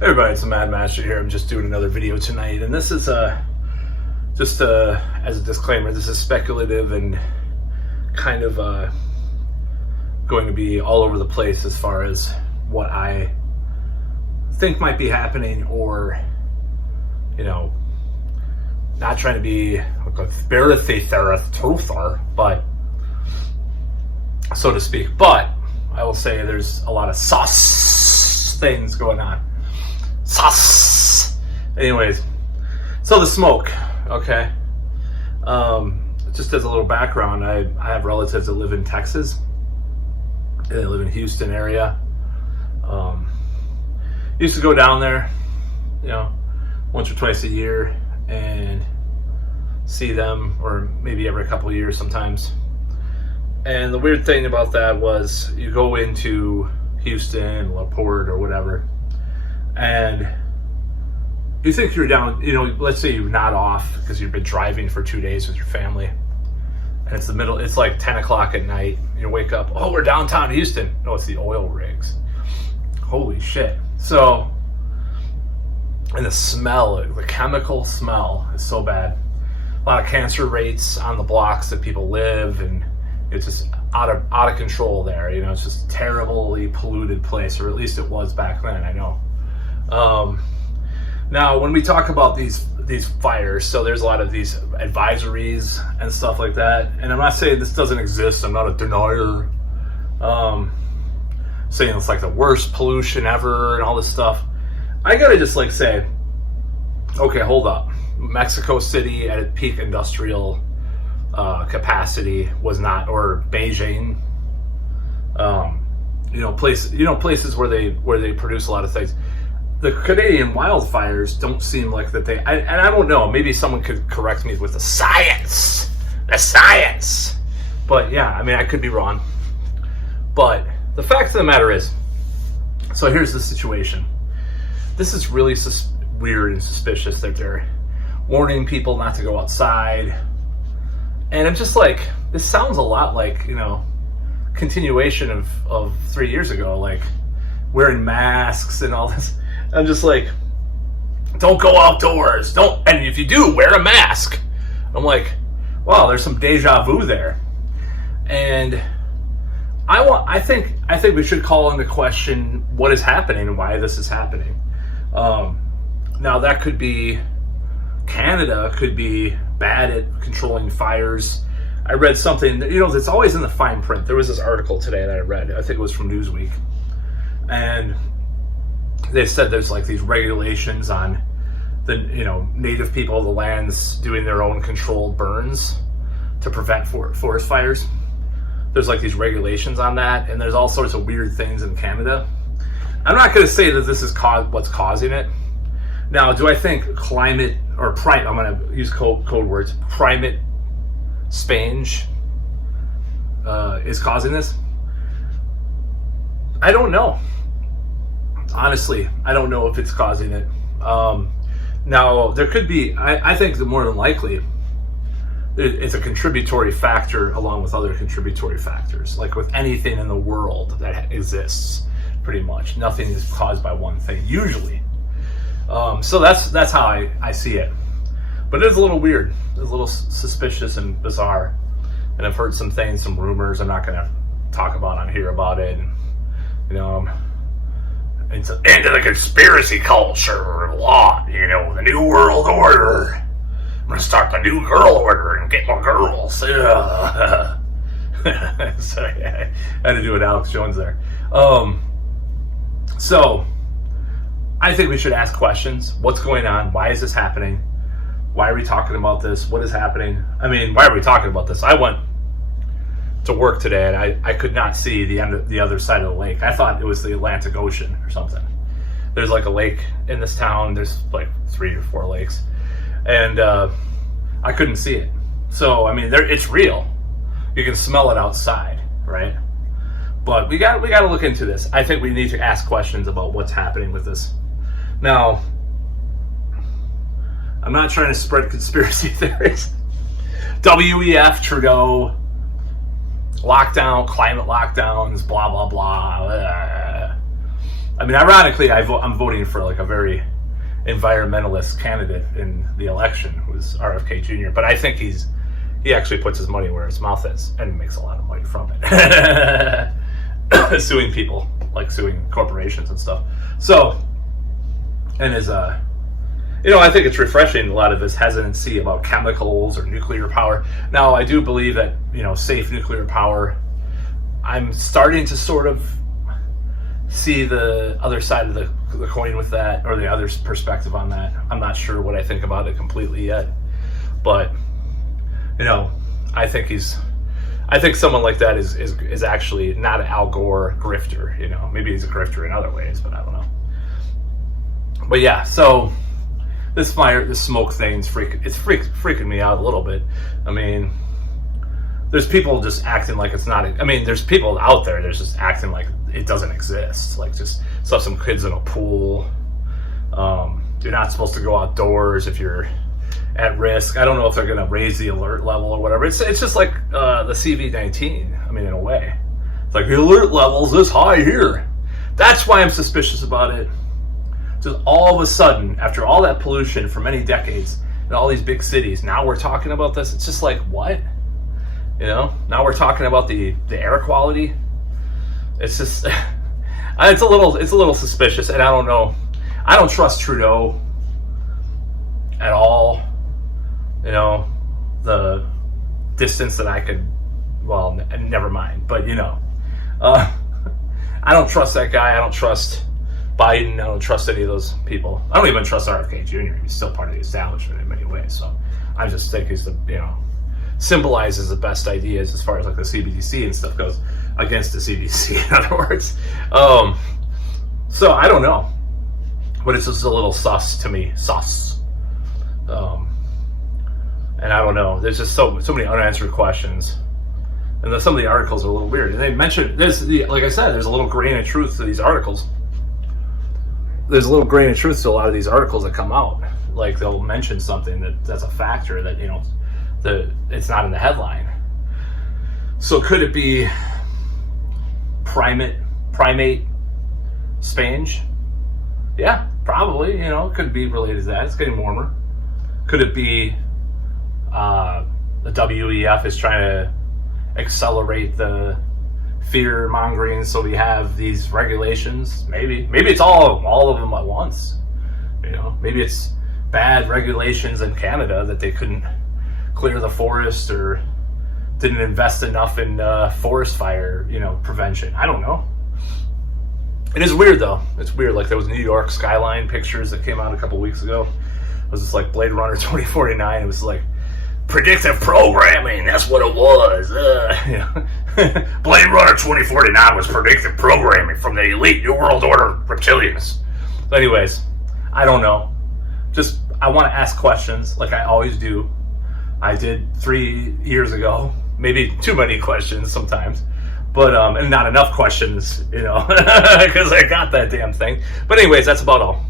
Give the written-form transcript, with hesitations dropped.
Hey everybody, it's the Mad Master here. I'm just doing another video tonight, and this is just as a disclaimer, this is speculative and kind of going to be all over the place as far as what I think might be happening, or not trying to be like a conspiracy theorist, but so to speak. But I will say there's a lot of sus things going on. Sus. Anyways, so the smoke. Okay. Just as a little background, I have relatives that live in Texas. They live in Houston area. Used to go down there, once or twice a year and see them, or maybe every couple of years sometimes. And the weird thing about that was you go into Houston, La Porte, or whatever, and you think you're down, let's say you're not off because you've been driving for 2 days with your family, and it's like 10 o'clock at night. You wake up, oh, we're downtown Houston. No, it's the oil rigs. Holy shit. So, and the smell, the chemical smell is so bad. A lot of cancer rates on the blocks that people live, and it's just out of control there. It's just a terribly polluted place, or at least it was back then, I know. Now, when we talk about these fires, so there's a lot of these advisories and stuff like that, and I'm not saying this doesn't exist. I'm not a denier. Saying it's like the worst pollution ever and all this stuff. I gotta just say, okay, hold up. Mexico City at its peak industrial capacity was not, or Beijing, places where they produce a lot of things. The Canadian wildfires don't seem like that and I don't know, maybe someone could correct me with the science, but yeah, I could be wrong. But the fact of the matter is, so here's the situation. This is really weird and suspicious that they're warning people not to go outside. And I'm just like, this sounds a lot like, continuation of 3 years ago, like wearing masks and all this. I'm just like, don't go outdoors. And if you do, wear a mask. I'm like, wow, there's some deja vu there. And I think we should call into question what is happening and why this is happening. Now that could be Canada could be bad at controlling fires. I read something, that's always in the fine print. There was this article today that I read. I think it was from Newsweek, and they said there's like these regulations on the native people of the lands doing their own controlled burns to prevent forest fires. There's like these regulations on that, and there's all sorts of weird things in Canada. I'm not going to say that this is what's causing it. Now, do I think climate, or I'm going to use code words, primate change is causing this? I don't know. Honestly, I don't know if it's causing it. Now, there could be, I think that more than likely, it's a contributory factor along with other contributory factors. Like with anything in the world that exists, pretty much. Nothing is caused by one thing, usually. So that's how I see it. But it is a little weird. It's a little suspicious and bizarre. And I've heard some things, some rumors. I'm not going to talk about on here about it. It's into the conspiracy culture a lot. The New World Order. I'm going to start the New Girl Order and get more girls. Sorry, I had to do it, Alex Jones there. So, I think we should ask questions. What's going on? Why is this happening? Why are we talking about this? What is happening? Why are we talking about this? I went to work today and I could not see the other side of the lake. I thought it was the Atlantic Ocean or something. There's like a lake in this town. There's like 3 or 4 lakes. And I couldn't see it. So, it's real. You can smell it outside, right? But we got to look into this. I think we need to ask questions about what's happening with this. Now, I'm not trying to spread conspiracy theories. WEF, Trudeau, lockdown, climate lockdowns, blah, blah, blah. I mean, ironically, I'm voting for like a very environmentalist candidate in the election, who's RFK Jr. But I think he actually puts his money where his mouth is, and he makes a lot of money from it, suing people, like suing corporations and stuff. So, and his, I think it's refreshing, a lot of his hesitancy about chemicals or nuclear power. Now, I do believe that, safe nuclear power, I'm starting to sort of see the other side of the coin with that, or the other perspective on that. I'm not sure what I think about it completely yet, but I think someone like that is actually not an Al Gore grifter. Maybe he's a grifter in other ways, but I don't know. But yeah, so this smoke thing's freaking me out a little bit. I mean, there's people just acting like it's not. I mean, there's people out there that's just acting like it doesn't exist. Like, just saw some kids in a pool. You're not supposed to go outdoors if you're at risk. I don't know if they're going to raise the alert level or whatever. It's just like the CV-19. I mean, in a way, it's like the alert level's this high here. That's why I'm suspicious about it. Just all of a sudden, after all that pollution for many decades in all these big cities, now we're talking about this. It's just like, what? Now we're talking about the air quality. It's just, it's a little suspicious, and I don't know. I don't trust Trudeau at all. The distance that I could, well, never mind. But I don't trust that guy. I don't trust Biden. I don't trust any of those people. I don't even trust RFK Jr. He's still part of the establishment in many ways. So I just think he's symbolizes the best ideas as far as like the CBDC and stuff goes against the CDC, in other words. So I don't know, but it's just a little sus to me, and I don't know. There's just so many unanswered questions, and then some of the articles are a little weird. And they mentioned this, like I said, there's a little grain of truth to these articles. There's a little grain of truth to a lot of these articles that come out. Like, they'll mention something that's a factor that that it's not in the headline. So could it be primate spange? Yeah, probably. It could be related to that. It's getting warmer. Could it be the WEF is trying to accelerate the fear mongering, so we have these regulations? Maybe it's all of them at once. Maybe it's bad regulations in Canada that they couldn't clear the forest or didn't invest enough in forest fire, prevention. I don't know. It is weird though. It's weird. Like, there was New York skyline pictures that came out a couple weeks ago. It was just like Blade Runner 2049. It was like predictive programming. That's what it was. Blade Runner 2049 was predictive programming from the elite New World Order reptilians. So anyways, I don't know. Just, I want to ask questions like I always do. I did 3 years ago. Maybe too many questions sometimes, but and not enough questions, because I got that damn thing. But anyways, that's about all.